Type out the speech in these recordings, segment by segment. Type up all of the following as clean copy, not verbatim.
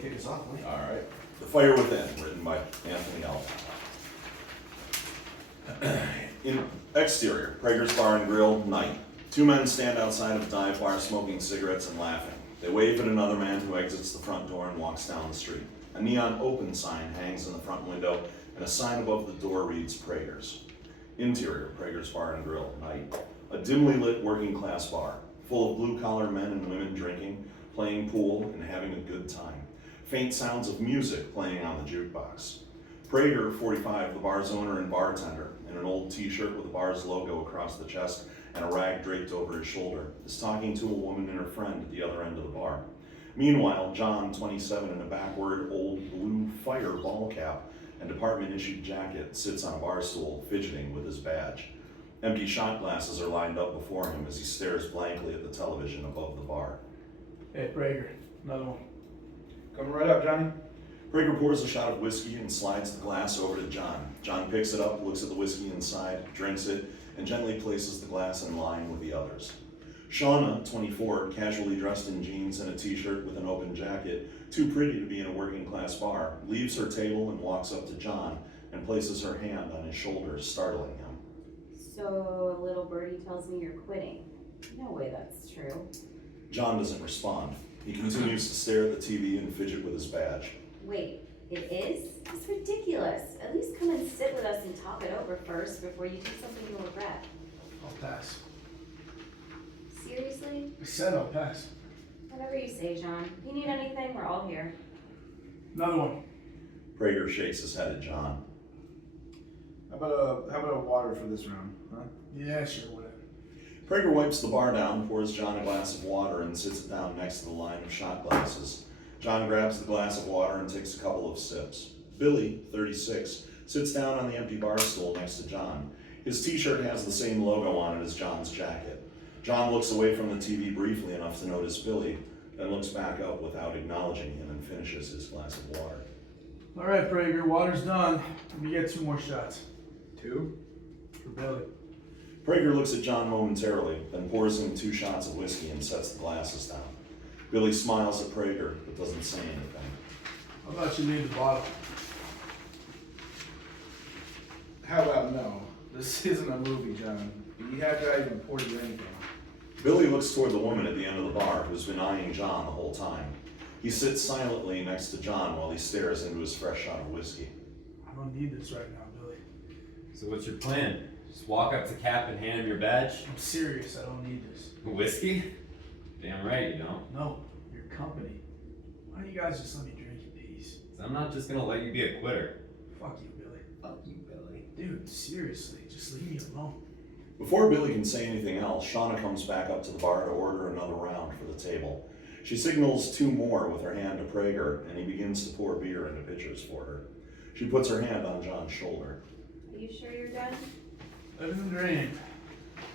kick us off, will you? All right. The Fire Within, written by Anthony Alpine. In exterior, Prager's Bar and Grill, night. Two men stand outside of the dive bar smoking cigarettes and laughing. They wave at another man who exits the front door and walks down the street. A neon open sign hangs in the front window, and a sign above the door reads Prager's. Interior, Prager's Bar and Grill, night. A dimly lit working class bar, full of blue-collar men and women drinking, playing pool, and having a good time. Faint sounds of music playing on the jukebox. Prager, 45, the bar's owner and bartender, in an old t-shirt with the bar's logo across the chest and a rag draped over his shoulder, is talking to a woman and her friend at the other end of the bar. Meanwhile, John, 27, in a backward old blue fire ball cap and department-issued jacket, sits on a bar stool, fidgeting with his badge. Empty shot glasses are lined up before him as he stares blankly at the television above the bar. Hey, Prager, another one. Coming right up, Johnny. Prager pours a shot of whiskey and slides the glass over to John. John picks it up, looks at the whiskey inside, drinks it, and gently places the glass in line with the others. Shauna, 24, casually dressed in jeans and a t-shirt with an open jacket, too pretty to be in a working class bar, leaves her table and walks up to John and places her hand on his shoulder, startling him. So a little birdie tells me you're quitting. No way that's true. John doesn't respond. He continues to stare at the TV and fidget with his badge. Wait, it is? It's ridiculous. At least come and sit with us and talk it over first before you do something you'll regret. I'll pass. Seriously? I said I'll pass. Whatever you say, John. If you need anything, we're all here. Another one. Prager shakes his head at John. How about a water for this round, huh? Yeah, sure, whatever. Prager wipes the bar down, pours John a glass of water, and sits it down next to the line of shot glasses. John grabs the glass of water and takes a couple of sips. Billy, 36, sits down on the empty bar stool next to John. His t-shirt has the same logo on it as John's jacket. John looks away from the TV briefly enough to notice Billy, then looks back up without acknowledging him and finishes his glass of water. All right, Prager, water's done. We get 2 more shots. 2? For Billy. Prager looks at John momentarily, then pours him 2 shots of whiskey and sets the glasses down. Billy smiles at Prager, but doesn't say anything. How about you leave the bottle? How about no? This isn't a movie, John. You have not even poured you anything. Billy looks toward the woman at the end of the bar, who's been eyeing John the whole time. He sits silently next to John while he stares into his fresh shot of whiskey. I don't need this right now, Billy. So what's your plan? Just walk up to Cap and hand him your badge? I'm serious, I don't need this. Whiskey? Damn right you don't. No, your company. Why don't you guys just let me drink in peace? 'Cause I'm not just gonna let you be a quitter. Fuck you, Billy. Fuck you, Billy. Dude, seriously, just leave me alone. Before Billy can say anything else, Shauna comes back up to the bar to order another round for the table. She signals 2 more with her hand to Prager, and he begins to pour beer into pitchers for her. She puts her hand on John's shoulder. Are you sure you're done? Living the dream.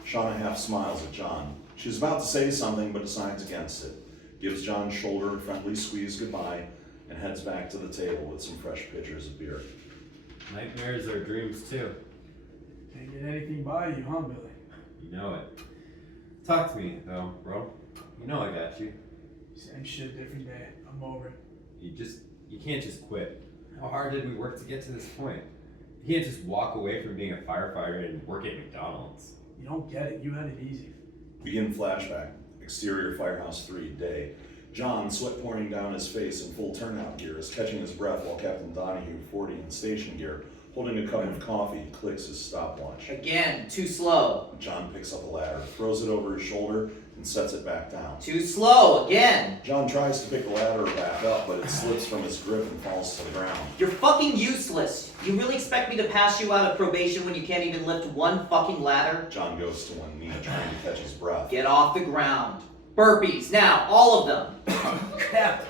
Shauna half smiles at John. She's about to say something, but decides against it. Gives John's shoulder a friendly squeeze goodbye, and heads back to the table with some fresh pitchers of beer. Nightmares are dreams too. Can't get anything by you, huh, Billy? You know it. Talk to me, though, bro. You know I got you. Same shit, different day. I'm over it. You can't just quit. How hard did we work to get to this point? You can't just walk away from being a firefighter and work at McDonald's. You don't get it. You had it easy. Begin flashback. Exterior Firehouse 3, day. John, sweat pouring down his face in full turnout gear, is catching his breath while Captain Donahue, 40 in station gear, holding a cup of coffee, clicks his stopwatch. Again, too slow. John picks up a ladder, throws it over his shoulder, and sets it back down. Too slow, again. John tries to pick the ladder back up, but it slips from his grip and falls to the ground. You're fucking useless. You really expect me to pass you out of probation when you can't even lift one fucking ladder? John goes to one knee, trying to catch his breath. Get off the ground. Burpees, now, all of them. Cap!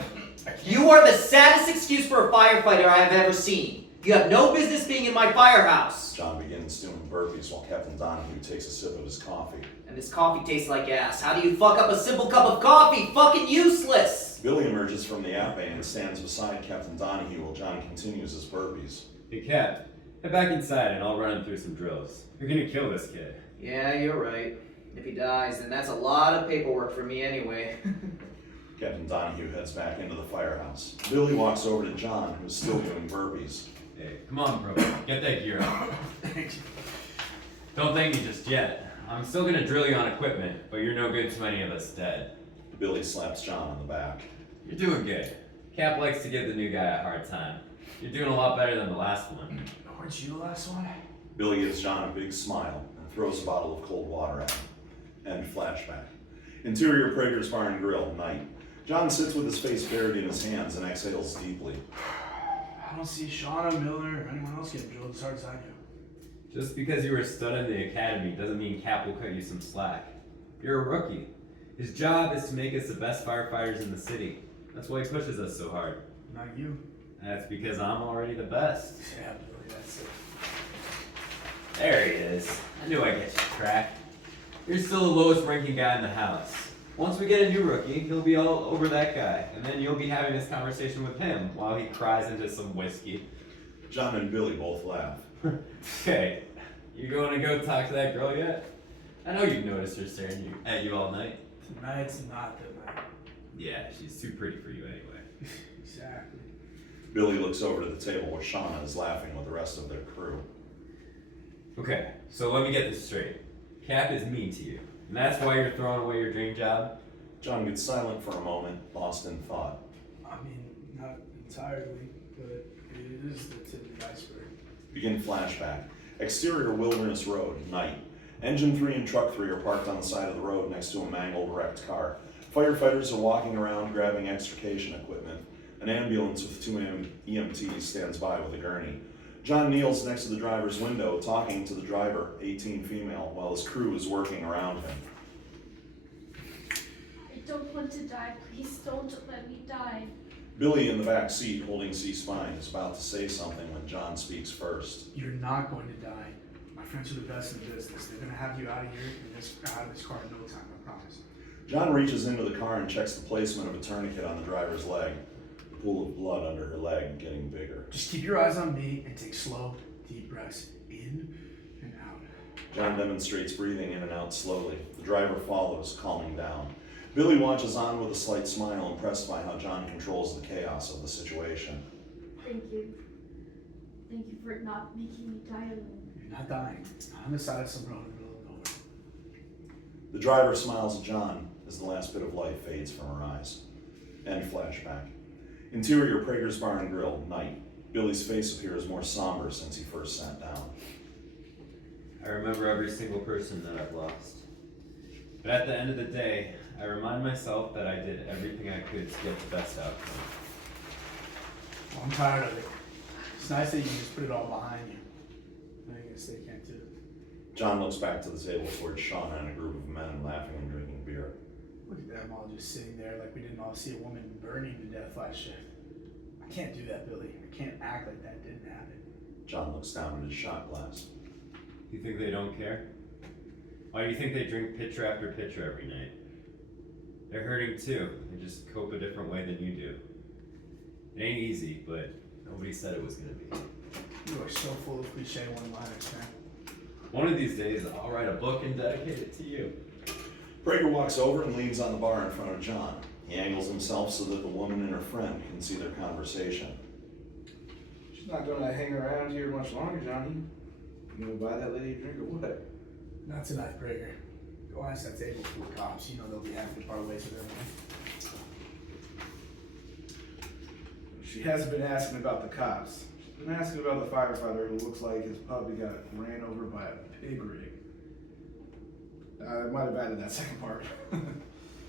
You are the saddest excuse for a firefighter I have ever seen. You have no business being in my firehouse. John begins doing burpees while Captain Donahue takes a sip of his coffee. And this coffee tastes like ass. How do you fuck up a simple cup of coffee? Fucking useless. Billy emerges from the app bay and stands beside Captain Donahue while John continues his burpees. Hey, Cap, head back inside and I'll run him through some drills. You're gonna kill this kid. Yeah, you're right. If he dies, then that's a lot of paperwork for me anyway. Captain Donahue heads back into the firehouse. Billy walks over to John, who's still doing burpees. Hey, come on, bro. Get that gear on. Don't thank me just yet. I'm still gonna drill you on equipment, but you're no good to any of us dead. Billy slaps John on the back. You're doing good. Cap likes to give the new guy a hard time. You're doing a lot better than the last one. Weren't you the last one? Billy gives John a big smile and throws a bottle of cold water at him. End flashback. Interior Prager's Bar and Grill, night. John sits with his face buried in his hands and exhales deeply. I don't see Shauna, Miller, or anyone else getting drilled as hard as I do. Just because you were a stud in the academy doesn't mean Cap will cut you some slack. You're a rookie. His job is to make us the best firefighters in the city. That's why he pushes us so hard. Not you. That's because I'm already the best. Yeah, Billy, that's it. There he is. I knew I'd get you, Crack. You're still the lowest ranking guy in the house. Once we get a new rookie, he'll be all over that guy, and then you'll be having this conversation with him while he cries into some whiskey. John and Billy both laugh. Okay, you going to go talk to that girl yet? I know you've noticed her staring at you all night. Tonight's not the night. Yeah, she's too pretty for you anyway. Exactly. Billy looks over to the table where Shauna is laughing with the rest of their crew. Okay, so let me get this straight. Cap is mean to you, and that's why you're throwing away your dream job? John gets silent for a moment, lost in thought. I mean, not entirely, but it is the tip of the iceberg. Begin flashback. Exterior Wilderness Road, night. Engine 3 and Truck 3 are parked on the side of the road next to a mangled, wrecked car. Firefighters are walking around grabbing extrication equipment. An ambulance with 2 EMTs stands by with a gurney. John kneels next to the driver's window, talking to the driver, 18 female, while his crew is working around him. I don't want to die. Please don't let me die. Billy in the back seat, holding C-spine, is about to say something when John speaks first. You're not going to die. My friends are the best in the business. They're gonna have you out of here and out of this car in no time, I promise. John reaches into the car and checks the placement of a tourniquet on the driver's leg. The pool of blood under her leg getting bigger. Just keep your eyes on me and take slow, deep breaths in and out. John demonstrates breathing in and out slowly. The driver follows, calming down. Billy watches on with a slight smile, impressed by how John controls the chaos of the situation. Thank you. Thank you for not making me die alone. You're not dying. Not on the side of some road in the middle of nowhere. The driver smiles at John as the last bit of light fades from her eyes. End flashback. Interior Prager's Bar and Grill, night. Billy's face appears more somber since he first sat down. I remember every single person that I've lost. But at the end of the day, I remind myself that I did everything I could to get the best outcome. Well, I'm tired of it. It's nice that you can just put it all behind you. I guess they can't too. John looks back to the table towards Shauna and a group of men laughing and drinking beer. Look at them all just sitting there like we didn't all see a woman burning to death last shift. I can't do that, Billy. I can't act like that didn't happen. John looks down at his shot glass. You think they don't care? Why do you think they drink pitcher after pitcher every night? They're hurting too. They just cope a different way than you do. It ain't easy, but nobody said it was gonna be. You are so full of cliche one-liners, man. One of these days, I'll write a book and dedicate it to you. Prager walks over and leans on the bar in front of John. He angles himself so that the woman and her friend can see their conversation. She's not gonna hang around here much longer, Johnny. You gonna buy that lady a drink or what? Not tonight, Prager. Go ask that table full of cops. You know they'll be happy to part ways with their money. She hasn't been asking about the cops. She's been asking about the firefighter who looks like his puppy got ran over by a pig rig. I might have added that second part.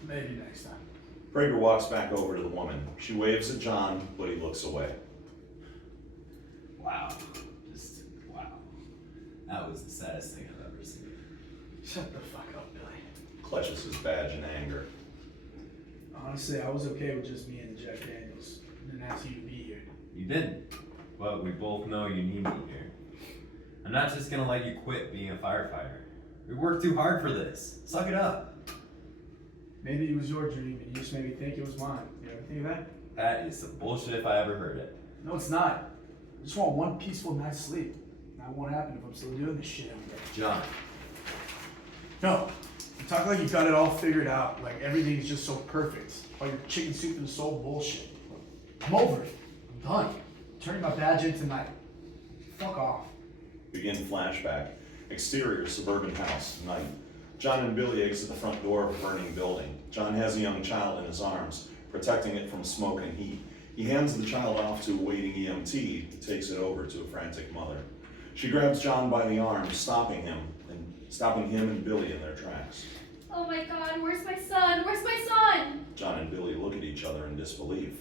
Maybe next time. Prager walks back over to the woman. She waves at John, but he looks away. Wow. Just, wow. That was the saddest thing I've ever seen. Shut the fuck up, Billy. Clutches his badge in anger. Honestly, I was okay with just me and Jack Daniels. I didn't ask you to be here. You didn't, but we both know you need me here. I'm not just gonna let you quit being a firefighter. We worked too hard for this. Suck it up. Maybe it was your dream and you just made me think it was mine. You ever think of that? That is some bullshit if I ever heard it. No, it's not. I just want one peaceful night's sleep. That won't happen if I'm still doing this shit every day. John, No, You talk like you got it all figured out, like everything's just so perfect. All your chicken soup and soul bullshit. I'm over it. I'm done. I'm turning my badge in tonight. Fuck off. Begin flashback. Exterior suburban house, night. John and Billy exit the front door of a burning building. John has a young child in his arms, protecting it from smoke and heat. He hands the child off to a waiting EMT, who takes it over to a frantic mother. She grabs John by the arm, stopping him and Billy in their tracks. Oh my god, where's my son? Where's my son? John and Billy look at each other in disbelief.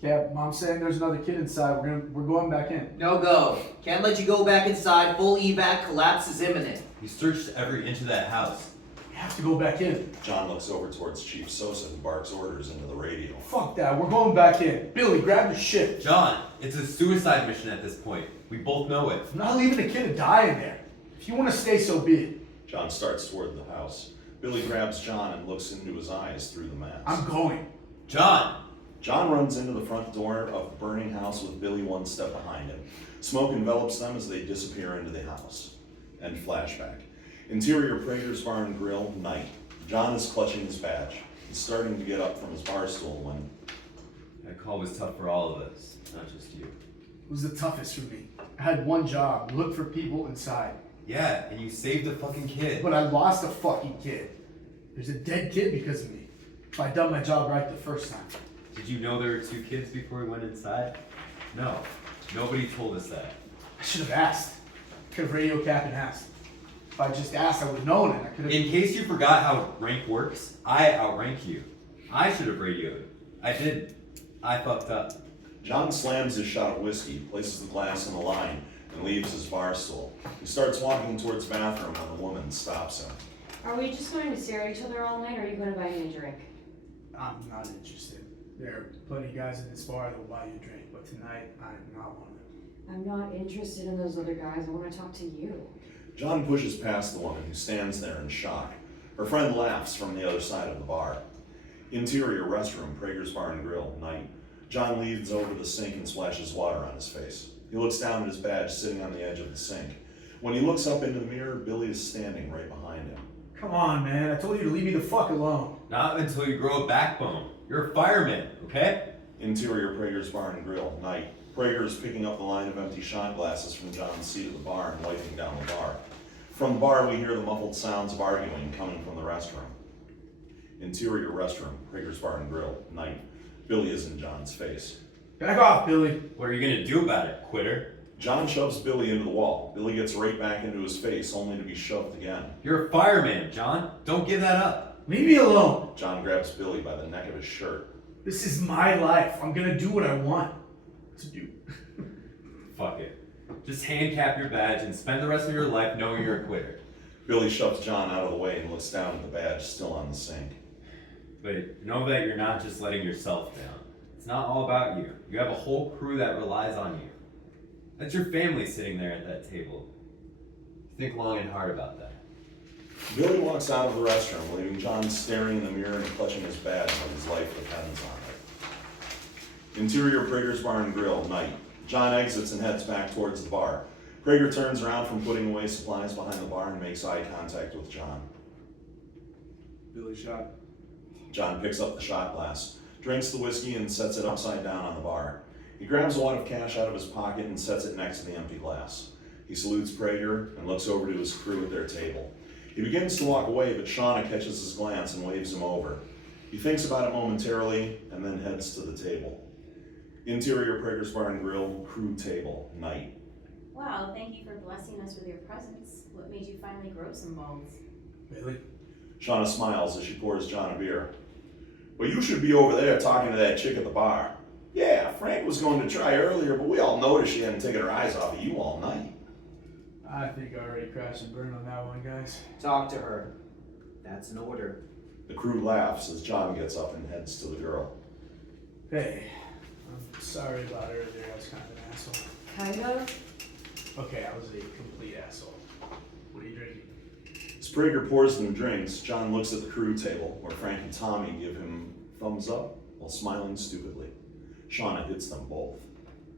Cap, Mom's saying there's another kid inside. We're going back in. No go. Can't let you go back inside. Full evac. Collapse is imminent. We searched every inch of that house. We have to go back in. John looks over towards Chief Sosa, who barks orders into the radio. Fuck that. We're going back in. Billy, grab your shit. John, it's a suicide mission at this point. We both know it. I'm not leaving the kid to die in there. If you want to stay, so be it. John starts toward the house. Billy grabs John and looks into his eyes through the mask. I'm going. John! John runs into the front door of the burning house with Billy one step behind him. Smoke envelops them as they disappear into the house. End flashback. Interior Prager's Bar and Grill, night. John is clutching his badge. He's starting to get up from his bar stool when... That call was tough for all of us, not just you. It was the toughest for me. I had one job, look for people inside. Yeah, and you saved a fucking kid. But I lost a fucking kid. There's a dead kid because of me. If I'd done my job right the first time. Did you know there were 2 kids before we went inside? No. Nobody told us that. I should have asked. Could have radio cap and asked. If I just asked, I would have known it. I could have. In case you forgot how rank works, I outrank you. I should have radioed. I did. I fucked up. John slams his shot of whiskey, places the glass in the line, and leaves his bar stool. He starts walking towards the bathroom when the woman stops him. Are we just going to stare at each other all night, or are you going to buy me a drink? I'm not interested. There are plenty of guys in this bar that will buy you a drink, but tonight I'm not one of them. I'm not interested in those other guys. I want to talk to you. John pushes past the woman, who stands there in shock. Her friend laughs from the other side of the bar. Interior restroom, Prager's Bar and Grill, night. John leans over the sink and splashes water on his face. He looks down at his badge sitting on the edge of the sink. When he looks up into the mirror, Billy is standing right behind him. Come on, man. I told you to leave me the fuck alone. Not until you grow a backbone. You're a fireman, okay? Interior Prager's Bar and Grill, night. Prager is picking up the line of empty shot glasses from John's seat at the bar and wiping down the bar. From the bar, we hear the muffled sounds of arguing coming from the restroom. Interior restroom, Prager's Bar and Grill, night. Billy is in John's face. Back off, Billy. What are you gonna do about it, quitter? John shoves Billy into the wall. Billy gets right back into his face, only to be shoved again. You're a fireman, John. Don't give that up. Leave me alone. John grabs Billy by the neck of his shirt. This is my life. I'm gonna do what I want to do. Fuck it. Just handcap your badge and spend the rest of your life knowing you're a quitter. Billy shoves John out of the way and looks down at the badge still on the sink. But know that you're not just letting yourself down. It's not all about you. You have a whole crew that relies on you. That's your family sitting there at that table. Think long and hard about that. Billy walks out of the restroom, leaving John staring in the mirror and clutching his badge like his life depends on it. Interior Prager's Bar and Grill, night. John exits and heads back towards the bar. Prager turns around from putting away supplies behind the bar and makes eye contact with John. Billy shot. John picks up the shot glass, drinks the whiskey, and sets it upside down on the bar. He grabs a wad of cash out of his pocket and sets it next to the empty glass. He salutes Prager and looks over to his crew at their table. He begins to walk away, but Shauna catches his glance and waves him over. He thinks about it momentarily and then heads to the table. Interior Prager's Bar and Grill, crew table, night. Wow, thank you for blessing us with your presence. What made you finally grow some balls? Billy. Shauna smiles as she pours John a beer. Well, you should be over there talking to that chick at the bar. Yeah, Frank was going to try earlier, but we all noticed she hadn't taken her eyes off of you all night. I think I already crashed and burned on that one, guys. Talk to her. That's an order. The crew laughs as John gets up and heads to the girl. Hey, I'm sorry about earlier. I was kind of an asshole. Kind of. Okay, I was a complete asshole. What are you drinking? As Prager pours them drinks, John looks at the crew table, where Frank and Tommy give him thumbs up while smiling stupidly. Shauna hits them both.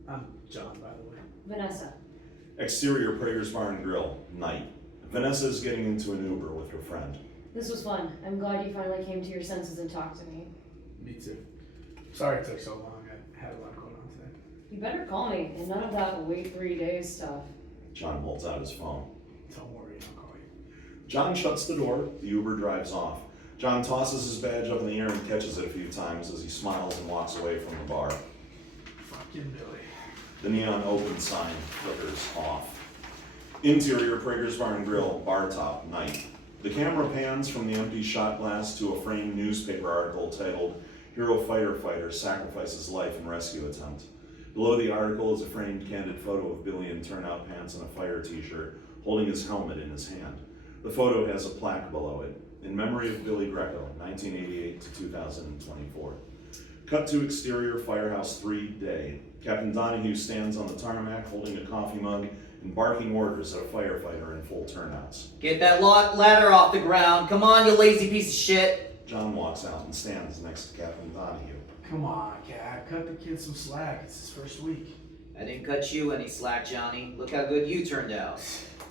I'm John, by the way. Vanessa. Exterior Prager's Bar and Grill, night. Vanessa is getting into an Uber with her friend. This was fun. I'm glad you finally came to your senses and talked to me. Me too. Sorry it took so long. I had a lot going on today. You better call me, and none of that wait 3 days stuff. John holds out his phone. Don't worry, I'll call you. John shuts the door. The Uber drives off. John tosses his badge up in the air and catches it a few times as he smiles and walks away from the bar. Fucking Billy. The neon open sign flickers off. Interior Prager's Bar and Grill, bar top, night. The camera pans from the empty shot glass to a framed newspaper article titled Hero Firefighter Sacrifices Life in Rescue Attempt. Below the article is a framed candid photo of Billy in turnout pants and a fire t-shirt, holding his helmet in his hand. The photo has a plaque below it, in memory of Billy Greco, 1988 to 2024. Cut to exterior Firehouse 3 day. Captain Donahue stands on the tarmac holding a coffee mug and barking orders at a firefighter in full turnouts. Get that ladder off the ground. Come on, you lazy piece of shit. John walks out and stands next to Captain Donahue. Come on, Cat. Cut the kid some slack. It's his first week. I didn't cut you any slack, Johnny. Look how good you turned out.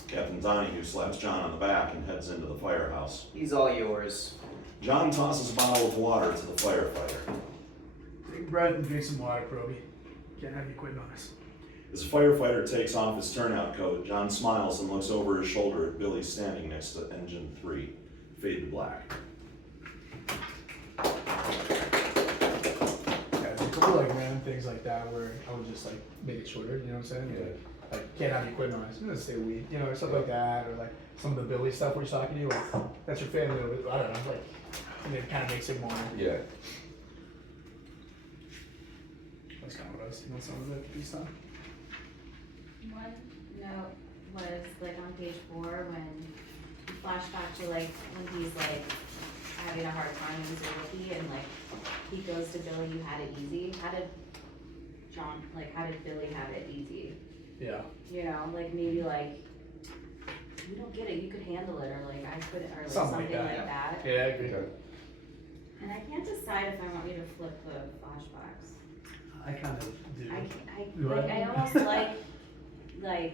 Captain Donahue slaps John on the back and heads into the firehouse. He's all yours. John tosses a bottle of water to the firefighter. Take a breath and drink some water, Proby. Can't have you quitting on us. As the firefighter takes off his turnout coat, John smiles and looks over his shoulder at Billy standing next to engine 3. Fade to black. Yeah, there's a couple like random things like that where I would just like make it shorter, you know what I'm saying? Yeah. Like, can't have you quitting on us. I'm gonna stay weed, you know, or stuff like that, or like some of the Billy stuff we're talking to you, like, that's your family, or I don't know, like, and it kind of makes it more. Yeah. That's kind of what I was thinking on some of it, piece time. One note was like on page 4 when you flash back to like when he's like having a hard time when he's a rookie and like he goes to Billy, you had it easy. How did Billy have it easy? Yeah. You know, like maybe like you don't get it, you could handle it, or like I couldn't, or like Something something like like that. Yeah, I agree. And I can't decide if I want you to flip the flashbacks. I kind of do. I almost like I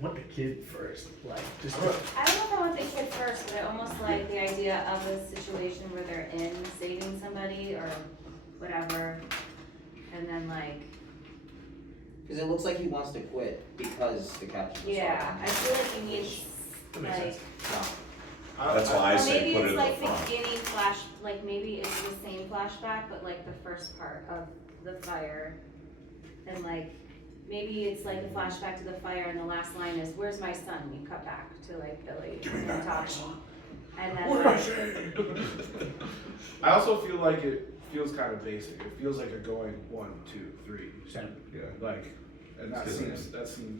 want the kid first, like, just. I don't know if I want the kid first, but I almost like the idea of a situation where they're in saving somebody or whatever, and then like, Because it looks like he wants to quit because the captain was yeah, talking. I feel like he needs That makes like, sense. That's why I or say maybe put it it's in like the the front. beginning flash, like maybe it's the same flashback, but like the first part of the fire, and like maybe it's like a flashback to the fire, and the last line is, "Where's my son?" You cut back to like Billy and talking, and then like, I also feel like it feels kind of basic. It feels like a going 1, 2, 3. Yeah. Like, and that seems.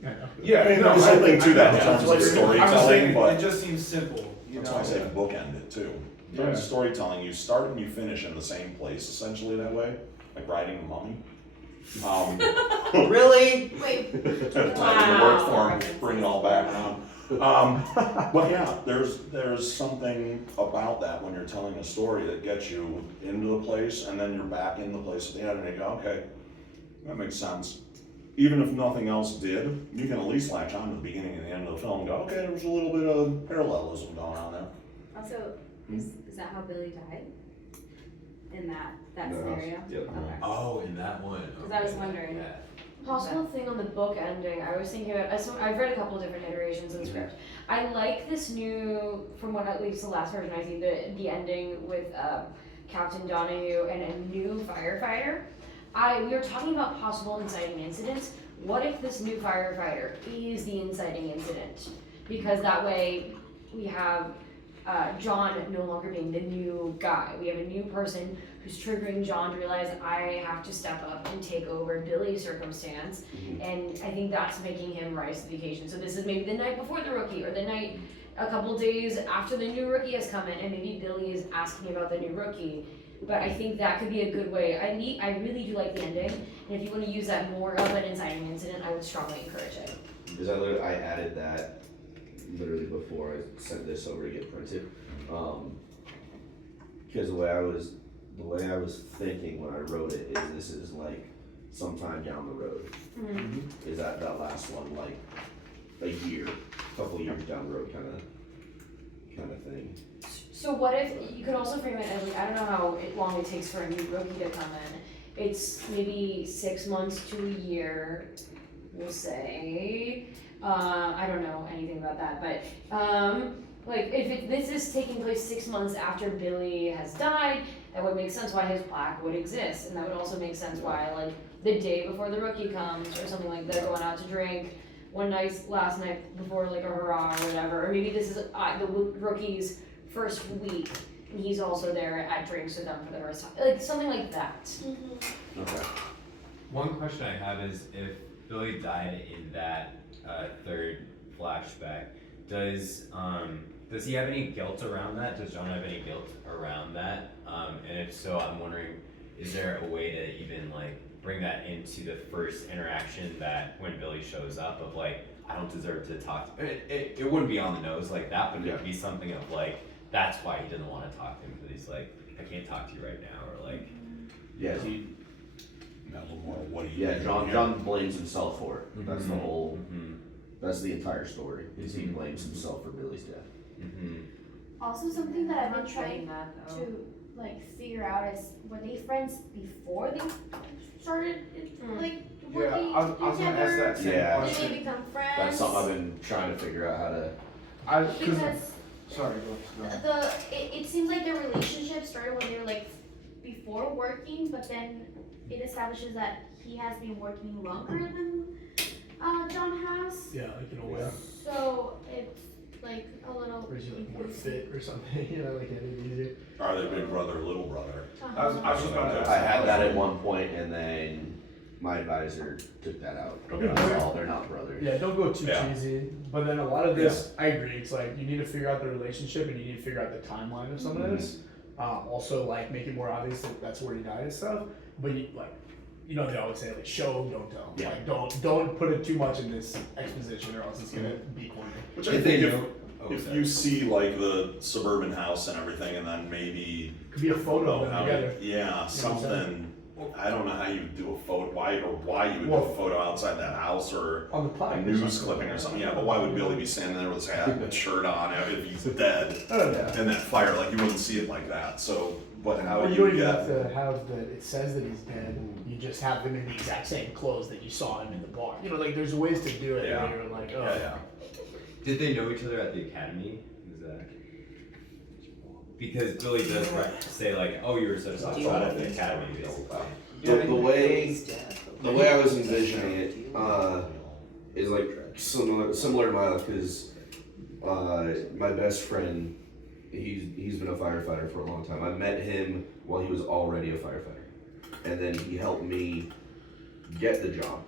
I know. Yeah. I mean, no, there's I- something to I- that in I- terms of I'm saying storytelling, but it just seems simple. You that's know. why I say bookend it too. In terms of Yeah. storytelling, you start and you finish in the same place essentially that way, like riding a mummy. Really? wait, Time to work for him, bring it all back around. But yeah, there's something about that when you're telling a story that gets you into the place and then you're back in the place at the end and you go, okay, that makes sense. Even if nothing else did, you can at least latch on to the beginning and the end of the film and go, okay, there's a little bit of parallelism going on there. also, is that how Billy died? In that No, scenario? yeah. Okay. Oh, in that one. 'Cause I was wondering. Yeah. Possible thing on the book ending, I was thinking about, I've read a couple different iterations of the script. I like this new, from what at least the last version I see, the ending with Captain Donahue and a new firefighter. We were talking about possible inciting incidents. What if this new firefighter is the inciting incident? Because that way we have John no longer being the new guy. We have a new person who's triggering John to realize I have to step up and take over Billy's circumstance. And I think that's making him rise to the occasion. So this is maybe the night before the rookie, or the night a couple days after the new rookie has come in, and maybe Billy is asking about the new rookie. But I think that could be a good way. I really do like the ending, and if you want to use that more of an inciting incident, I would strongly encourage it. Because I added that literally before I sent this over to get printed. Because the way I was thinking when I wrote it is this is like sometime down the road. Mm-hmm. Is that last one like a year, couple years down the road kind of thing. So what if you could also frame it as like, I don't know how long it takes for a new rookie to come in. It's maybe 6 months to a year, we'll say. I don't know anything about that, but like if this is taking place 6 months after Billy has died, that would make sense why his plaque would exist, and that would also make sense why like the day before the rookie comes or something like that, going out to drink one night last night before like a hurrah or whatever, or maybe this is the rookie's first week and he's also there at drinks with them for the first time, like something like that. Okay. One question I have is if Billy died in that third flashback, does he have any guilt around that? Does John have any guilt around that? And if so, I'm wondering, is there a way to even like bring that into the first interaction that when Billy shows up of like, I don't deserve to talk to it wouldn't be on the nose like that, but it'd be something of like, that's why he didn't want to talk to him, because he's like, I can't talk to you right now, or like, Yeah. What do you? Yeah. John blames himself for it. That's the whole. mm-hmm, That's the entire story. Is he blames himself for Billy's death? mm-hmm. Also, something that I've been Not trying saying that, though. to like figure out is, were they friends before they started like Yeah, working I was gonna ask together? that same Yeah. Did they question. become friends? That's something I've been trying to figure out how to. Because Sorry, go ahead. it seems like their relationship started when they were like before working, but then it establishes that he has been working longer than John has. Yeah, like in a way. So it's like a little. Or is he like more fit or something? You know, like anything easier. Are they big brother, little brother? I was just about to ask. I had that at one point, and then my advisor took that out. Okay. They're not brothers. Yeah, don't go too Yeah. cheesy. But then a lot of this, I agree. It's like you need to figure out the relationship and you need to figure out the timeline of some of this. Also, like make it more obvious that that's where he died and stuff. But you, like, you know, they always say like show, don't tell. Yeah. Like don't put it too much in this exposition, or else it's gonna be corny. Which I think if you see like the suburban house and everything, and then maybe Could be a photo of them together. yeah, something. I don't know how you would do a photo, why you would do Well, a photo outside that house or On the a plaque. news clipping or something. Yeah, but why would Billy be standing there with his hat and shirt on if he's dead Oh, yeah. in that fire? Like you wouldn't see it like that. So, but how Well, do you don't you even get? have to have that it says that he's dead. You just have him in the exact same clothes that you saw him in the bar. You know, like there's ways to do it Yeah. where you're like, oh. Yeah. Did they know each other at the academy? Is that because Billy does say like, oh, you were such a shot at the academy, basically. The way I was envisioning it is like similar to my life, because my best friend, he's been a firefighter for a long time. I met him while he was already a firefighter, and then he helped me get the job.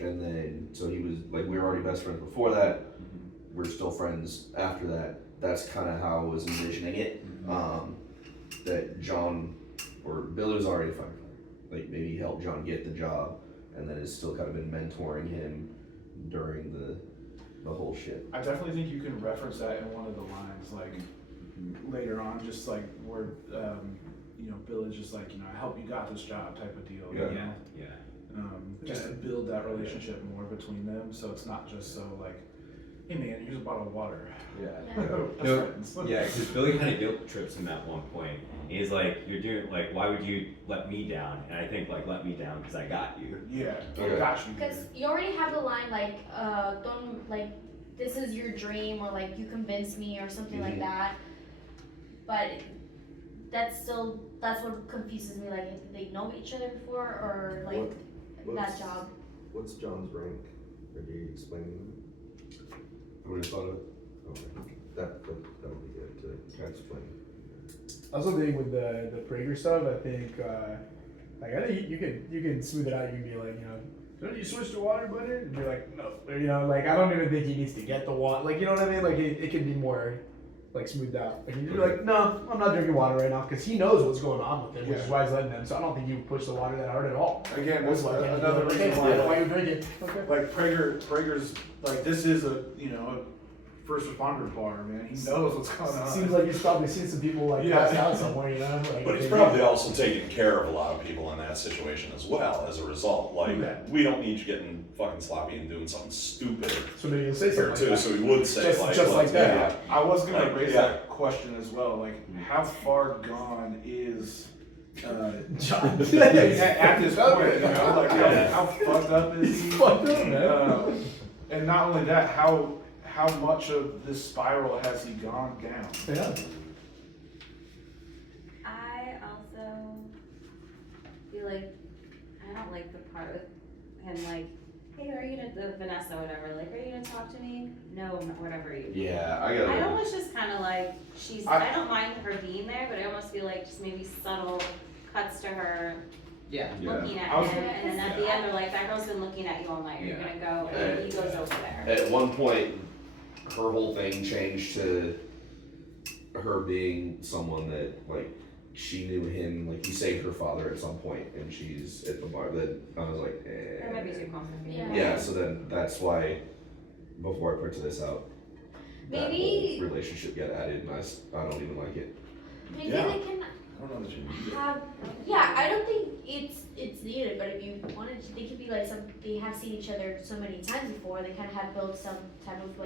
And then so he was like, we were already best friends before that. We're still friends after that. That's kind of how I was envisioning it. That John or Billy was already a firefighter. Like maybe he helped John get the job, and then has still kind of been mentoring him during the whole shit. I definitely think you can reference that in one of the lines, like later on, just like where you know, Bill is just like, you know, I hope you got this job type of deal. Yeah. You know? Yeah. Just to build that relationship more between them, so it's not just so like, hey man, here's a bottle of water. Yeah. Best No, friends. yeah, because Billy kind of guilt trips him at one point. He's like, "You're doing like, why would you let me down?" And I think like, "Let me down because I got you." Yeah, Okay. got you. Because you already have the line like, don't like, this is your dream, or like you convinced me, or something like that. But that's what confuses me. Like, if they know each other before, or like that job. What's John's rank? Or do you explain to them? I would have thought of it. Okay. That would be good to kind of explain. I also think with the Prager stuff, I think you can smooth it out. You can be like, you know, don't you switch to water, buddy? And be like, no, or, you know, like I don't even think he needs to get the water. Like, you know what I mean? Like it can be more like smoothed out. Like you're like, no, I'm not drinking water right now, because he knows what's going on with it, which is why he's letting them. So I don't think he would push the water that hard at all. Again, that's Like, another reason why why you drinking? Okay. like Prager's like, this is a, you know, first responder bar, man. He knows what's going on. Seems like he's probably seen some people like Yeah. passed out somewhere, you know. Like, But he's they- probably also taking care of a lot of people in that situation as well, as a result. Like, Yeah. we don't need you getting fucking sloppy and doing something stupid. So maybe he'll say Or something two, like so he would say Just- like, just like that. I was gonna Like, raise yeah. that question as well. Like, how far gone is John. at this point? You know, like Yeah. how fucked up is he? He's fucked up, man. And not only that, how much of this spiral has he gone down? Yeah. I also feel like, I don't like the part with him like, hey, are you gonna, the Vanessa, whatever, like, are you gonna talk to me? No, whatever you. Yeah, I I gotta. almost just kind of like, I don't mind her being there, but I almost feel like just maybe subtle cuts to her Yeah. looking at I was- him, and then at the end, they're like, that girl's been looking at you all night, you're Yeah. gonna go, and he goes over there. At one point, her whole thing changed to her being someone that, like, she knew him, like, he saved her father at some point, and she's at the bar. Then I was like, eh. That might be too complicated. Yeah. Yeah, so then that's why, before I printed this out, that Maybe- whole relationship got added, and I don't even like it. Maybe Yeah. they can I don't know that you need it. have. Yeah, I don't think it's needed, but if you wanted to, they could be like some. They have seen each other so many times before. They kind of have built some type of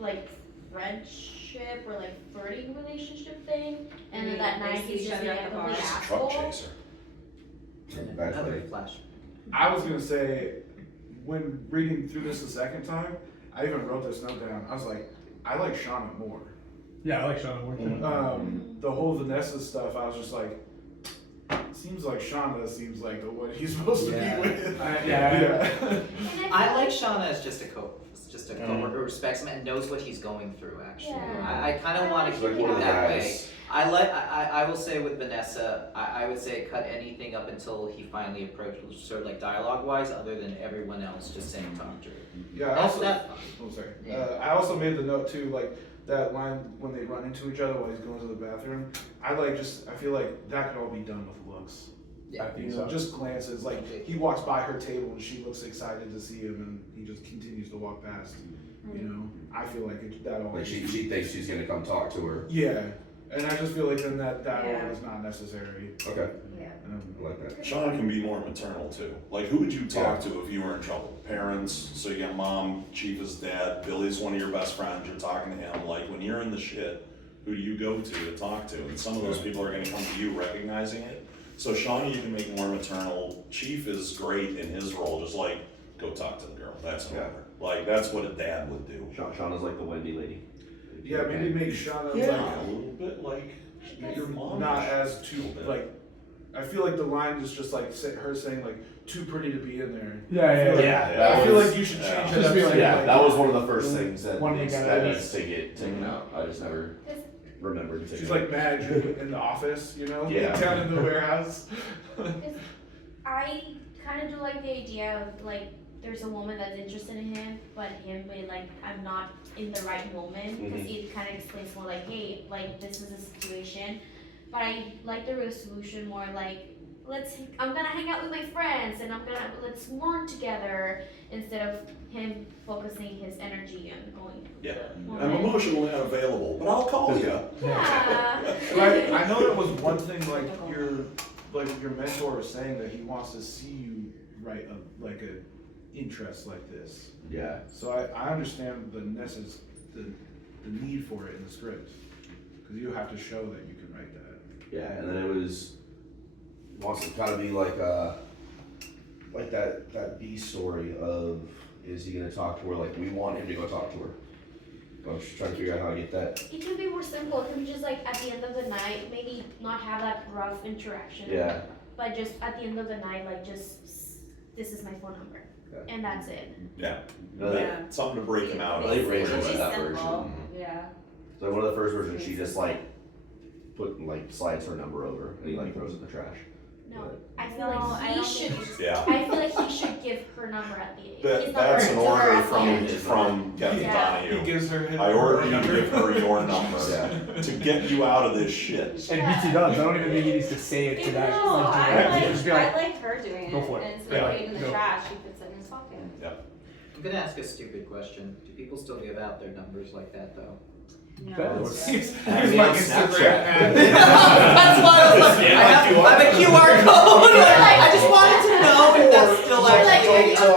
like friendship or like flirting relationship thing, and then that They night see he's each just other being at a the complete bar. Truck asshole. chaser. And Back another way. flash. I was gonna say, when reading through this the second time, I even wrote this note down. I was like, I like Shauna more. Yeah, I like Shauna more too. The whole Vanessa stuff, I was just like, seems like Shauna seems like the one he's supposed to Yeah. be with. Yeah. I like Shauna as just a coworker who respects him and knows what he's going through. Actually, Yeah. I kind of want to She's like keep one it of the that way. guys. I will say with Vanessa, I would say cut anything up until he finally approached, sort of like dialogue wise, other than everyone else just saying talk to her. Yeah, I That's also, that. oh, sorry. Yeah. I also made the note too, like that line when they run into each other while he's going to the bathroom. I feel like that could all be done with looks. Yeah. I think You know, so. just glances. Like he walks by her table and she looks excited to see him, and he just continues to walk past. You know, I feel like that all. Like she thinks she's gonna come talk to her. Yeah, and I just feel like then that Yeah. all is not necessary. Okay, Yeah. I like that. Shauna can be more maternal too. Like, who would you talk to if you were in trouble? Parents, so you got mom, Chief is dad, Billy's one of your best friends, you're talking to him. Like, when you're in the shit, who do you go to talk to? And some of those people are gonna come to you recognizing it. So Shauna, you can make more maternal. Chief is great in his role, just like, go talk to the girl, that's an Yeah. order. Like, that's what a dad would do. Shauna's like the Wendy lady. Yeah, maybe make Shauna Yeah, like a little bit like your mom. not as too like. I feel like the line is just like her saying like too pretty to be in there. Yeah, Yeah, I feel like you should change Just it be up. like- to, Yeah, that was one of the first things that One needs thing that I- needs to get taken out. I just never remembered to take She's it out. like manager in the office, you know, Yeah. down in the warehouse. I kind of do like the idea of like there's a woman that's interested in him, but him being like I'm not in the right moment because it kind of explains more like hey like this is a situation, but I like the resolution more like I'm gonna hang out with my friends and let's learn together instead of him focusing his energy on going. Yeah. Well, I'm emotionally unavailable, but I'll call you. Yeah. And I know that was one thing like your mentor was saying that he wants to see you write a interest like this. Yeah. So I understand the need for it in the script because you have to show that you can write that. Yeah, and then it wants to kind of be like that B story of is he gonna talk to her? Like we want him to go talk to her. I'm just trying to figure out how to get that. It can be more simple. It can be just like at the end of the night, maybe not have that rough interaction. Yeah. But just at the end of the night, like just this is my phone number, Okay. and that's it. Yeah. Yeah. Something to break him out. They of. raised her Really by that simple. version. Yeah. So one of the first versions, she just like slides her number over and he like throws it in the trash. No, I feel No, like I he don't should. think Yeah. I feel like he should give her number at the end. That, His that's an number to her order at the end. from Captain Yeah. He Donahue. gives her his I order you to number. give her your number Yeah. to get you out of this shit. And BT dubs, I don't even think he needs to say it to that. No, like, I just be like her doing go it, for it. and instead of Yeah. putting it in the Go. trash, she puts it in his pocket. I'm gonna ask a stupid question. Do people still give out their numbers like that though? No. Here's Add me my on Instagram. Snapchat. That's why I was like, I have a QR code. I just wanted to know if that's still actually a thing.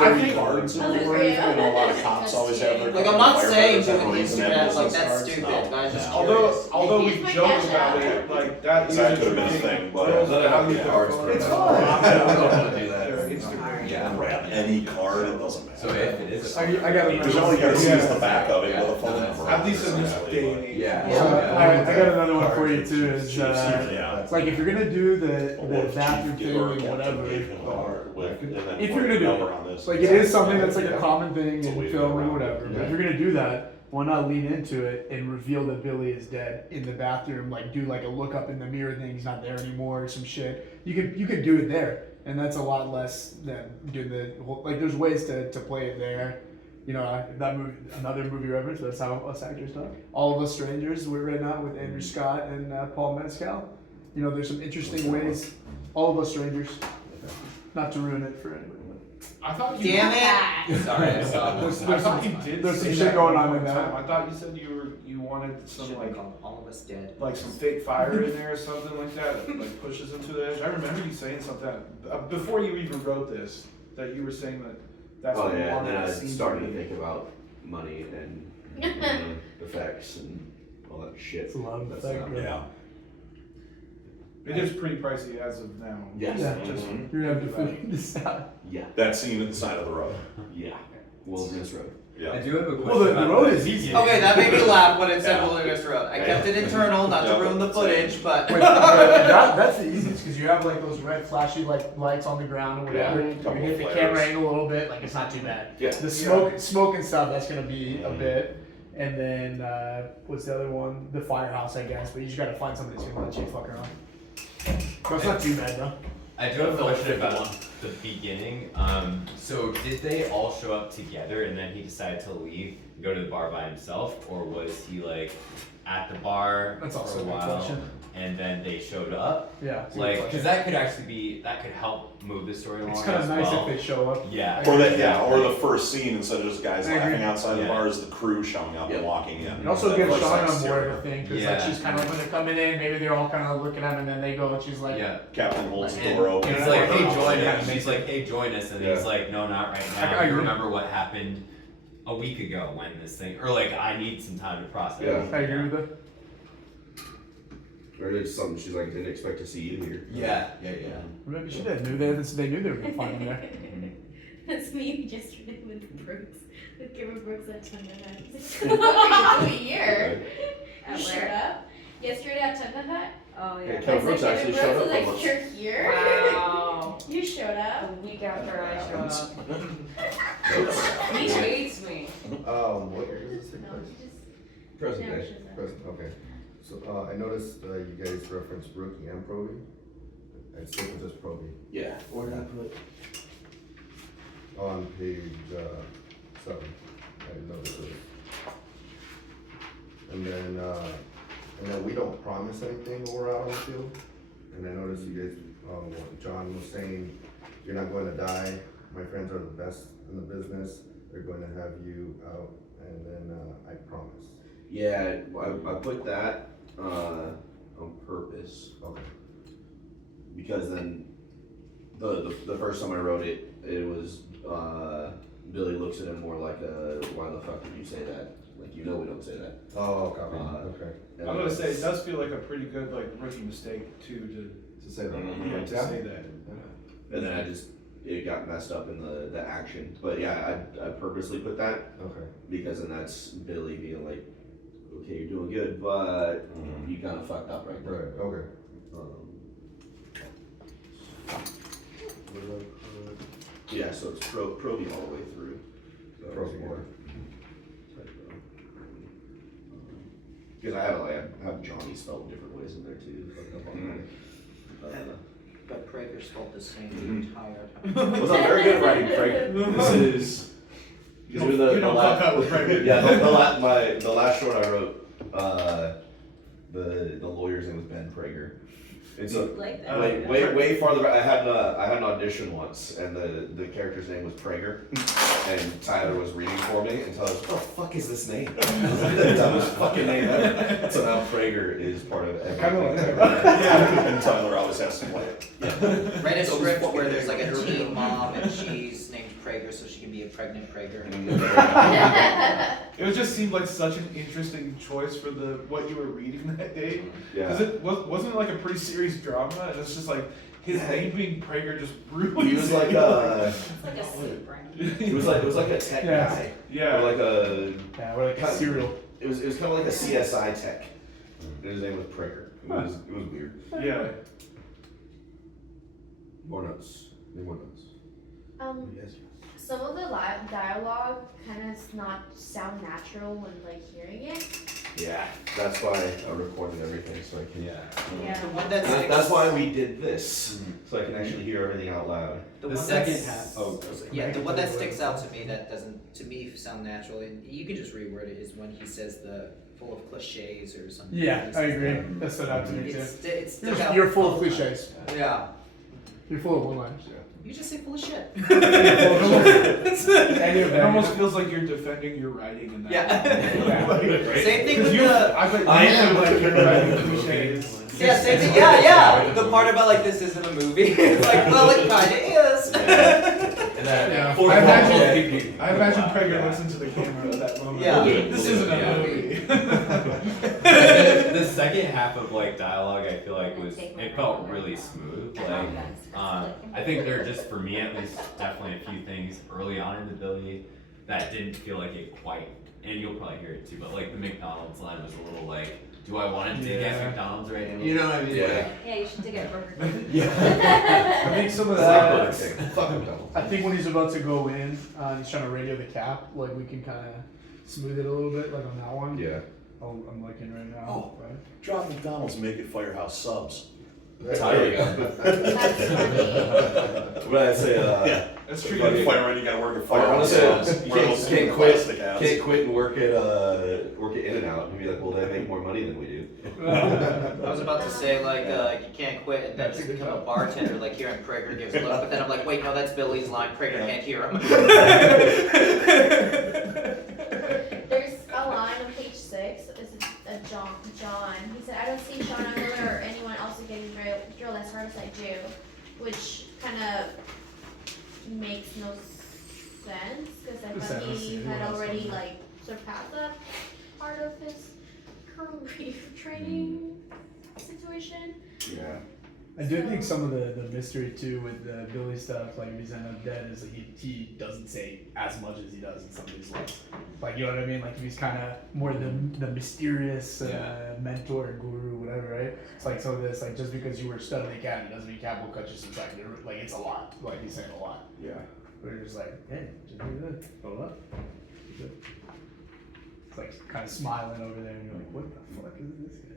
I think cards are more even, and a lot of cops always have their. Like, I'm not saying firefighters have doing always Instagram, have like, business that's cards. stupid, No, but I was just no. Although we Here's my joke cash about app. it, like that That uses could have been a your thing, but- girls that how you Yeah, put ours photos It's on fine. their Instagram. Yeah, grab any card, it doesn't matter. So if it is a I got Because all you gotta see is the back of it with a phone number. At least in this Essentially, day and age. Yeah. So, I got another one for you too. Is Yeah. it's like if you're gonna do the bathroom thing or whatever, if you're gonna do it, like it is something that's like a common thing So in we film go or around. whatever. But if you're gonna do that, why not lean into it and reveal that Billy is dead in the bathroom? Like do like a look up in the mirror thing, he's not there anymore or some shit. You could do it there, and that's a lot less than doing the whole, like. There's ways to play it there. You know, that movie, another movie reference. That's how us actors talk. All of Us Strangers. We're right now with Andrew Scott and Paul Mescal. You know, there's some interesting ways. All of Us Strangers. Not to ruin it for anybody. I thought you. Damn it! Sorry, I saw There's I thought some- you did. there's some say shit that going one on in time. that. I thought you said you wanted some Should we like call all of us dead? some fake fire in there or something like that, like pushes them to the edge. I remember you saying something before you even wrote this, that you were saying that that's Oh what you yeah, and wanted then I to see. started to think about money and effects and all that shit. It's a lot of That's effect, not- bro. Yeah. It is pretty pricey as of now. Yes. Yeah. Just Mhm. You're gonna have to figure this out. Yeah. That scene at the side of the road. Yeah. Wilderness Road. I Yeah. do have a question. Well, the about road that. is easy. Okay, that made me laugh when it said Yeah. Wilderness Road. I Yeah. kept it internal, not Yeah. to ruin the footage, but. Wait, that's the easiest because you have like those red flashy like lights on the ground or whatever. Yeah, You couple hit the of camera flares. angle a little bit, like it's not too bad. Yeah. The smoke and stuff, that's gonna be a Mhm. bit. And then what's the other one? The firehouse, I guess. But you just gotta find somebody that's gonna let you fuck around. But it's not too bad though. I do have a question about the beginning. So did they all show up together and then he decided to leave and go to the bar by himself, or was he like at the bar That's for also a a good while question. and then they showed up? Yeah. it's a good Like, question. because that could actually be that could help move the story along It's kind as of nice well. if they show up. Yeah. Or that, yeah, or the first scene, instead of just guys I agree. laughing outside the Yeah. bar, is the crew showing up and Yeah. walking in. It also That gives looks Shauna like more of stereo. a thing because Yeah. like she's kind of when they're coming in, maybe they're all kind of looking at him and then they go and she's like, Yeah. Captain holds the And door open. He's like, hey, Yeah. join Yeah. us. She's like, hey, join us. And Yeah. he's like, no, not right I now. You agree. remember what happened a week ago when this thing, or like, I need some time to process. Yeah. I agree with that. Or it's something she's like, didn't expect to see you here. Yeah. Maybe she did. They knew they were gonna find him there. That's me yesterday with Brooks, with Kevin Brooks at Tundra Hut. He's like, what are you doing here? At You showed where? up yesterday at Tundra Hut. Oh Yeah, yeah. Kevin I Brooks said, actually Kevin showed Brooks up was on like, you're here? Wow. You showed up? A week after I showed up. Me He too. hates me. What year does this take No, place? he just Present never day. shows up. Present, okay. So, I noticed, you guys referenced Rookie and Proby. I'd stick with this Proby. Yeah. Where did I put? On page, 7. I noticed it. And then we don't promise anything when we're out on the field. And I noticed you guys, what John was saying, you're not going to die. My friends are the best in the business. They're going to have you out, and then, I promise. Yeah, I put that on purpose Okay. because then the first time I wrote it, it was Billy looks at him more like a why the fuck did you say that? Like, you know we don't say that. Oh, copy. Okay. And I'm gonna then- say it does feel like a pretty good like rookie mistake too To say that. Mhm. to say that. And then it got messed up in the action. But yeah, I purposely put that Okay. because then that's Billy being like, okay, you're doing good, but Mhm. you kind of fucked up right there. Right, okay. What did I put? Yeah, so it's probing all the way through. So Probing, yeah. Because I have Johnny spelled different ways in there too. Fucked up on there. But Prager spelled the same the Mhm. entire time. Was not very good at writing Craig. This is because You don't fuck up with Craig. Yeah, the last short I wrote, The lawyer's name was Ben Prager. And so Like that. way farther back. I had an audition once, and the character's name was Prager, and Tyler was reading for me, and Tyler was, "What the fuck is this name?" I was like, "The dumbest fucking name ever." So now Prager is part of everything. Kinda like that. Yeah, and Tyler always has to play it. Write a script where there's like a teen mom and she's named Prager, so she can be a pregnant Prager. It just seemed like such an interesting choice for what you were reading that day. Because Yeah. it wasn't it like a pretty serious drama, and it's just like his name being Prager just ruins He was it. like It's like a soup brand. it was like a tech Yeah. guy. Yeah. Or like a Yeah, we're like a cereal. it was kind of like a CSI tech. And his name was Prager. It was weird. Yeah. More notes. More notes. Yes. Some of the dialogue kind of not sound natural when like hearing it. Yeah. That's why I recorded everything so I can. Yeah. Yeah. The one that That's sticks, why we did this, so I can actually hear everything out loud. the The one second that's- half. Oh, Yeah, the one that sticks out to me that doesn't, to me, sound natural, and you can just reword it, is when he says the full of cliches or something. Yeah, He I says agree. that. That stood out to me too. It's stuck out You're full all of the time. cliches. Yeah. You're full of one-liners. You just say full of shit. Any of It that. almost feels like you're defending your writing in that. Yeah. Like, Same thing with you, the. I bet I you am feel like you're writing Okay. cliches. Yeah, same thing. Yeah. The part about like this isn't a movie. It's like, well, it kinda is. And then, Yeah. for I the imagine- whole thing, I imagine wow, Prager yeah. listened to the camera at that moment. Yeah. This isn't a Yeah. movie. The second half of like dialogue, I feel like it felt really smooth. Like, I think there are just for me at least definitely a few things early on in the Billy that didn't feel like it quite. And you'll probably hear it too, but like the McDonald's line was a little like, do I want to dig at Yeah. McDonald's right now? You know what I mean? Yeah. Like, Yeah, you should dig at Burger King. I think some of Fuck that. him, double. I think when he's about to go in, he's trying to radio the cap. Like we can kind of smooth it a little bit, like on that one. Yeah. Oh, I'm looking right now. Oh. Right? Drop McDonald's, make it Firehouse Subs. There you go. That's funny. But I'd say, Yeah. That's true. Like fireman, you gotta work at I Firehouse wanna say, Subs. you One of those can't super quit, plastic ads. can't quit and work at In-N-Out and be like, well, they make more money than we do. I was about to say like you can't quit and then just become a bartender like here in Prager gives a look, but then I'm like, wait, no, that's Billy's line. Prager can't hear him. There's a line on page 6. This is John. He said, "I don't see Sean or Miller or anyone else getting drilled as hard as I do," which kind of makes no sense because I Makes thought sense, he yeah, had that's already something. like surpassed that part of his career training situation. Yeah. I do think some of the mystery too with the Billy stuff, like if he's end up dead, is that he doesn't say as much as he does in some of these lists. Like you know what I mean? Like if he's kind of more the mysterious mentor, guru, whatever, right? It's like some of this, like just because you were stud of the academy doesn't mean Cap will cut you some slack. Like it's a lot. Like he's saying a lot. Yeah. But you're just like, hey, just do this. Hold up. It's like kind of smiling over there, and you're like, what the fuck is this guy?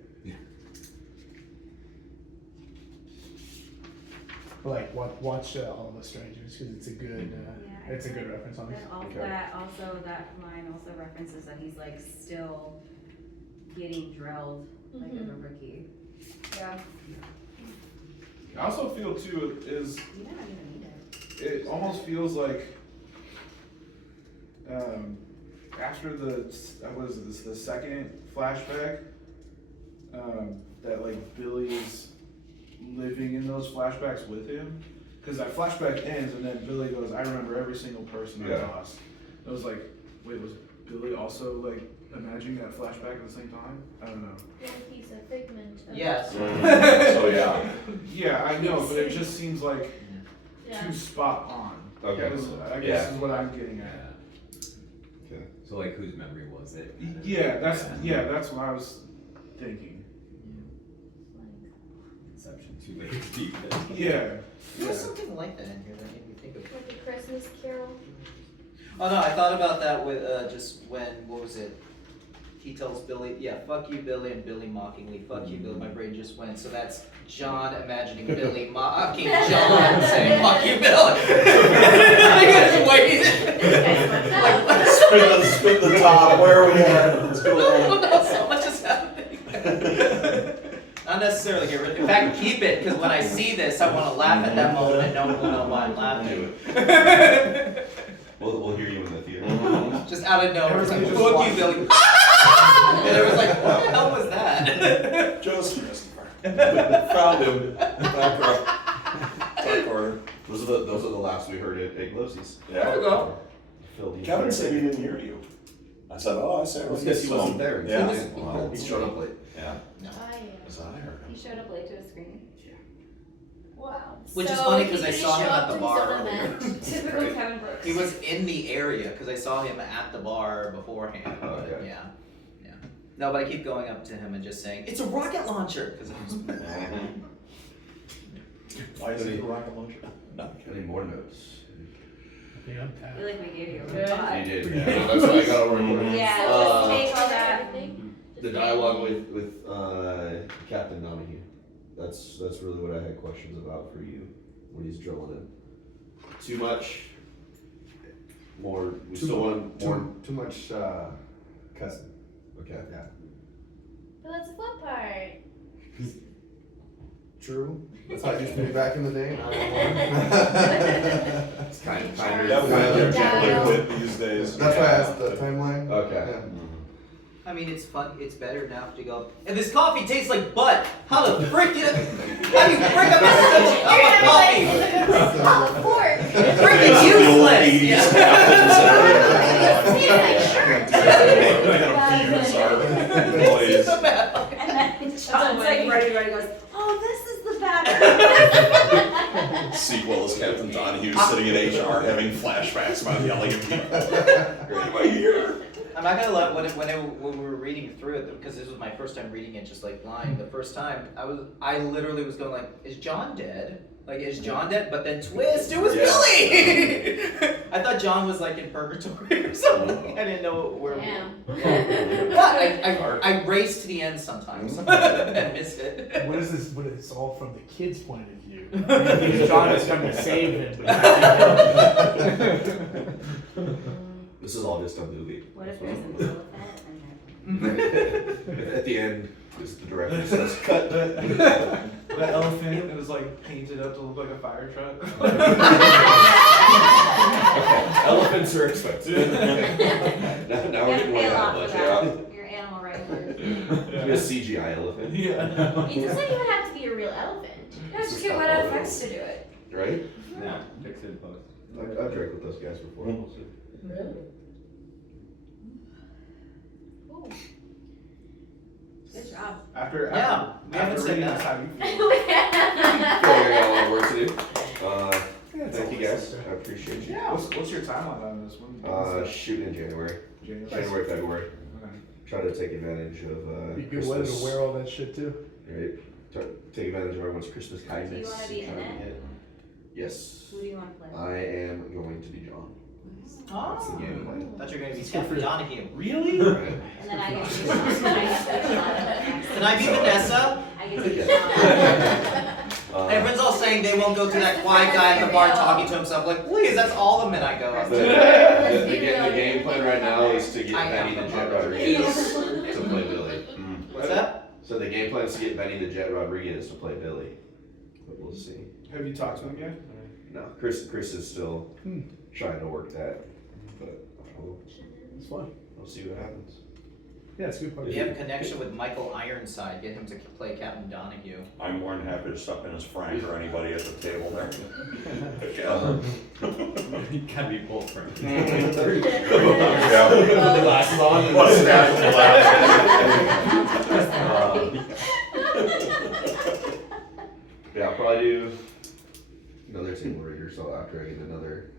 But like watch All of Us Strangers because it's a good Yeah, it's a good reference on this. That also that line also references that he's like still getting drilled like Mhm. a rookie. Yeah. I also feel too is You don't even need it. it almost feels like after what is this the second flashback that like Billy's living in those flashbacks with him because that flashback ends and then Billy goes, I remember every single person I Yeah. lost. It was like, wait, was Billy also like imagining that flashback at the same time? I don't know. Yeah, he's a figment of Yes. So yeah. Yeah, I know, but it just seems like Yeah. too spot on. Okay. I guess is what I'm getting at. Yeah. So like, whose memory was it? Yeah, that's what I was thinking. Inception, too late to deep. Yeah. There was something like that in here that made me think of. Like a Christmas Carol. Oh no, I thought about that with just when, what was it? He tells Billy, yeah, fuck you, Billy, and Billy mockingly, fuck you, Billy. My brain just went. So that's John imagining Billy mocking John saying, fuck you, Billy. I just waited. Spin the top. Where are we at? What's going on? So much is happening. Not necessarily get rid of it. In fact, keep it, because when I see this, I want to laugh at that moment and no one will know why I'm laughing. We'll hear you in the theater. Just out of nowhere, it's like, Everybody just fuck you, Billy. And it was like, what the hell was that? Joseph Christopher. Found him. Back row. Top corner. Those are the last we heard at Glosie's. Yeah. There we go. Phil D. Kevin said he didn't hear you. I said, oh, I said, It's because he wasn't there. Yeah. He showed up late. Yeah. I That's what I heard. He showed up late to a screening. Wow. Which is So funny he 'cause I didn't saw him show at up the to bar his own earlier. event. Typical Kevin Brooks. He was in the area, because I saw him at the bar beforehand, but Okay. yeah. No, but I keep going up to him and just saying, it's a rocket launcher! Because it was Why is it a rocket launcher? No. Any more notes? I think I'm I tapped. feel like we gave you a Good. lot. You did. Yeah. That's why I got over it. Yeah, Uh, just take all that. The dialogue with Captain Donahue. That's really what I had questions about for you when he's drilling in. Too much. More. We still want more. Too much cussing. Okay. But that's the fun part. True. That's how it used to be back in the day. It's kind of Yeah, we might get Dial. gentler with these days. That's why I asked the timeline. Okay. Yeah. I mean, it's fun. It's better now to go. And this coffee tastes like butt. How the frick you? How do you frick up a cup of coffee? Oh, pork. Freaking useless. Employees. And then John's like ready, goes, oh, this is the batter. Sequel is Captain Donahue sitting in HR having flashbacks about yelling at people. Right by here. I'm not gonna lie. When we were reading through it, because this was my first time reading it, just like blind. The first time, I literally was going like, is John dead? Like, is John dead? But then twist, it was Yeah. Billy. I thought John was like in purgatory or something. I didn't know where. Damn. Yeah, I raced to the end sometimes and missed it. What is this? What is this all from the kid's point of view? Because John has come to save him. But This is all just a movie. What if there's an elephant At the end, is the director says, Cut the elephant. It was like painted up to look like a fire truck. elephants are expensive. now You we're have to getting pay way a lot out for much. that. Your animal wranglers. Yeah. A CGI elephant. Yeah. It doesn't even have to be a real elephant. No, just get Wet FX to do it. Right? Yeah, fix it in post. I've drank with those guys before. We'll see. Really? Ooh. Good job. After Yeah, we haven't after said reading that. this, how you feel? I feel like I got a lot of work to do. Thank you guys. I appreciate you. What's your timeline on this one? Shooting in January. January. February. Okay. Try to take advantage of be good weather to Christmas. wear all that shit too. Right. Take advantage of everyone's Christmas kindness. Do you wanna be Try in to it? get- Yes. Who do you want to play? I am going to be John. That's the game plan. Thought you were gonna be It's good for Captain you. Donahue. Really? Right. And then I get to be Can I be Vanessa? I get to be Everyone's all saying they won't go to that quiet guy at the bar talking to himself. Like, please, that's all the men I go up The, to. the game plan right now is to get I Benny am the the Jet mother. Rodriguez to play Billy. What's that? So the game plan is to get Benny the Jet Rodriguez to play Billy. But we'll see. Have you talked to him yet? No, Chris is still trying to work that. But It's fun. we'll see what happens. Yeah, it's a good part. If you have a connection with Michael Ironside, get him to play Captain Donahue. I'm more than happy to step in as Frank or anybody at the table there. You gotta be both friends. Yeah. Put the glasses on. What's that? Yeah, I'll probably do another table reader, so after I get another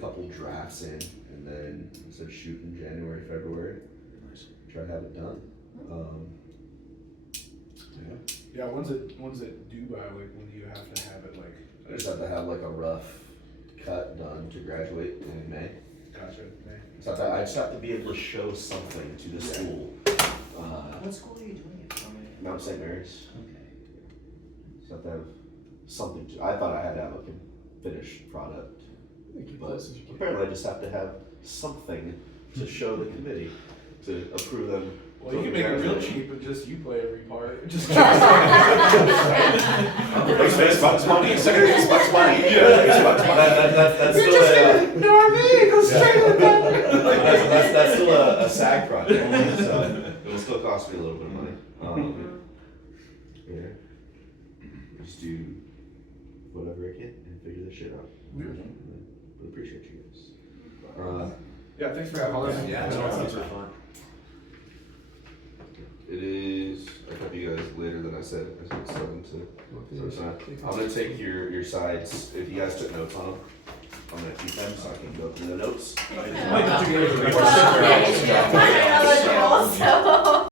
couple drafts in, and then instead of shoot in January, February, try to have it done. Yeah. When's it due by? Like, when do you have to have it? Like, I just have to have like a rough cut done to graduate in May. gotcha. Okay. So I just have to be able to show something to the school. What school are you doing it from? Mount St. Mary's. Okay. Just have to have something to. I thought I had to have a finished product. But apparently I just have to have something to show the committee to approve them Well, you can make it real cheap and just you play every part. Just It's Bugs Bunny. It's Bugs Bunny. It's Bugs Bunny. That's still that's still a SAG project, so it'll still cost me a little bit of money. Yeah, just do whatever I can and figure this shit out. But appreciate you guys. yeah, thanks for having us. Yeah, no, it's super fun. It is. I kept you guys later than I said. I said 7 to 9. I'm gonna take your sides. If you guys took notes on them, I'm gonna keep them so I can go through the notes. Mine are eligible, so.